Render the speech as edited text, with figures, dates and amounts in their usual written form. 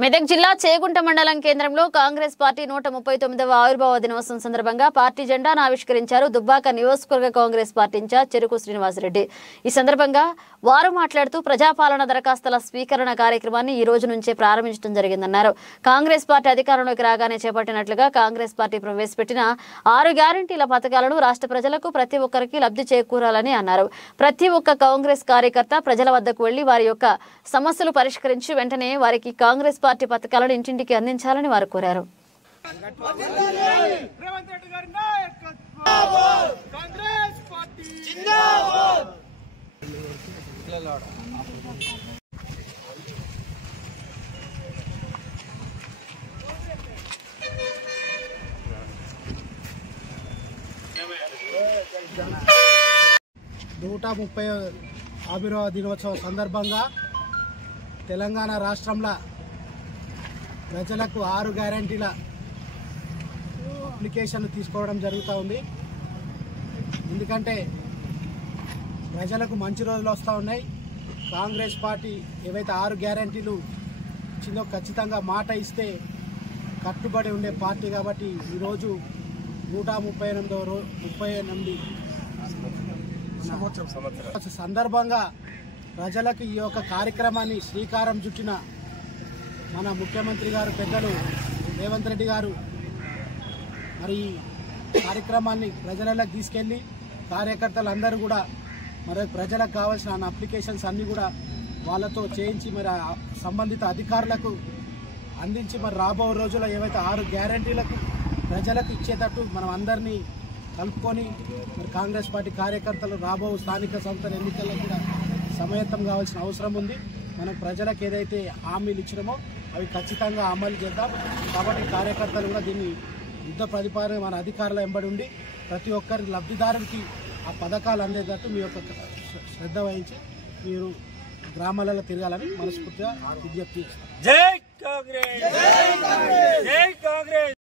మెదక్ జిల్లా చేగుంట మండలం కేంద్రంలో కాంగ్రెస్ పార్టీ 139వ ఆవిర్భావ దినోత్సవం సందర్భంగా పార్టీ జెండాను ఆవిష్కరించారు దుబ్బాక నియోజకవర్గ కాంగ్రెస్ పార్టీ ఇన్ఛార్జ్ చెరుకు శ్రీనివాసరెడ్డి। ఈ సందర్భంగా వారు మాట్లాడుతూ ప్రజాపాలన దరఖాస్తుల స్వీకరణ కార్యక్రమాన్ని ఈ రోజు నుంచే ప్రారంభించడం జరిగిందన్నారు। కాంగ్రెస్ పార్టీ అధికారంలోకి రాగానే చేపట్టినట్లుగా కాంగ్రెస్ పార్టీ ప్రవేశపెట్టిన 6 గ్యారెంటీల పథకాలను రాష్ట్ర ప్రజలకు ప్రతి ఒక్కరికి లబ్ధి చేకూరాలని అన్నారు। ప్రతి ఒక్క కాంగ్రెస్ కార్యకర్త ప్రజల వద్దకు వెళ్లి వారి యొక్క సమస్యలు పరిష్కరించి వెంటనే వారికి కాంగ్రెస్ పార్టీ పథకాలను ఇంటింటికి అందించాలని వారు కోరారు। ఆవిర్భావ దినోత్సవం సందర్భంగా తెలంగాణ రాష్ట్రంలో ప్రజలకు 6 గ్యారెంటీల అప్లికేషన్ తీసుకోవడం జరుగుతూ ఉంది। ఎందుకంటే ప్రజలకు మంచి రోజులు వస్తూ ఉన్నాయి। కాంగ్రెస్ పార్టీ ఏవైతే 6 గ్యారెంటీలు ఇచ్చిందో ఖచ్చితంగా మాట ఇస్తే కట్టుబడి ఉండే పార్టీ కాబట్టి ఈరోజు 138 సందర్భంగా ప్రజలకు ఈ యొక్క కార్యక్రమాన్ని శ్రీకారం చుట్టిన మన ముఖ్యమంత్రి గారు పెద్దలు రేవంత్ రెడ్డి గారు మరి కార్యక్రమాన్ని ప్రజలకు తీసుకెళ్లి కార్యకర్తలందరూ కూడా మరి ప్రజలకు కావాల్సిన అప్లికేషన్స్ అన్ని కూడా వాళ్ళతో చేయించి మరి సంబంధిత అధికారులకు అందించి మరి రాబో రోజుల్లో ఏవైతే 6 గ్యారెంటీలకు ప్రజలకు ఇచ్చేటట్టు మనం అందరినీ కలుపుకొని మరి కాంగ్రెస్ పార్టీ కార్యకర్తలు రాబో స్థానిక సంస్థల ఎన్నికల్లో కూడా సమాయత్తం కావాల్సిన అవసరం ఉంది। మనం ప్రజలకు ఏదైతే హామీలు ఇచ్చినామో అవి ఖచ్చితంగా అమలు చేద్దాం। కాబట్టి కార్యకర్తలు కూడా దీన్ని యుద్ధ ప్రతిపాదన మన అధికారుల వెంబడి ఉండి ప్రతి ఒక్కరి లబ్ధిదారునికి ఆ పథకాలు అందేటట్టు మీ యొక్క శ్రద్ధ వహించి మీరు గ్రామాలలో తిరగాలని మనస్ఫూర్తిగా విజ్ఞప్తి చేస్తాం। జై కాంగ్రెస్, జై కాంగ్రెస్, జై కాంగ్రెస్।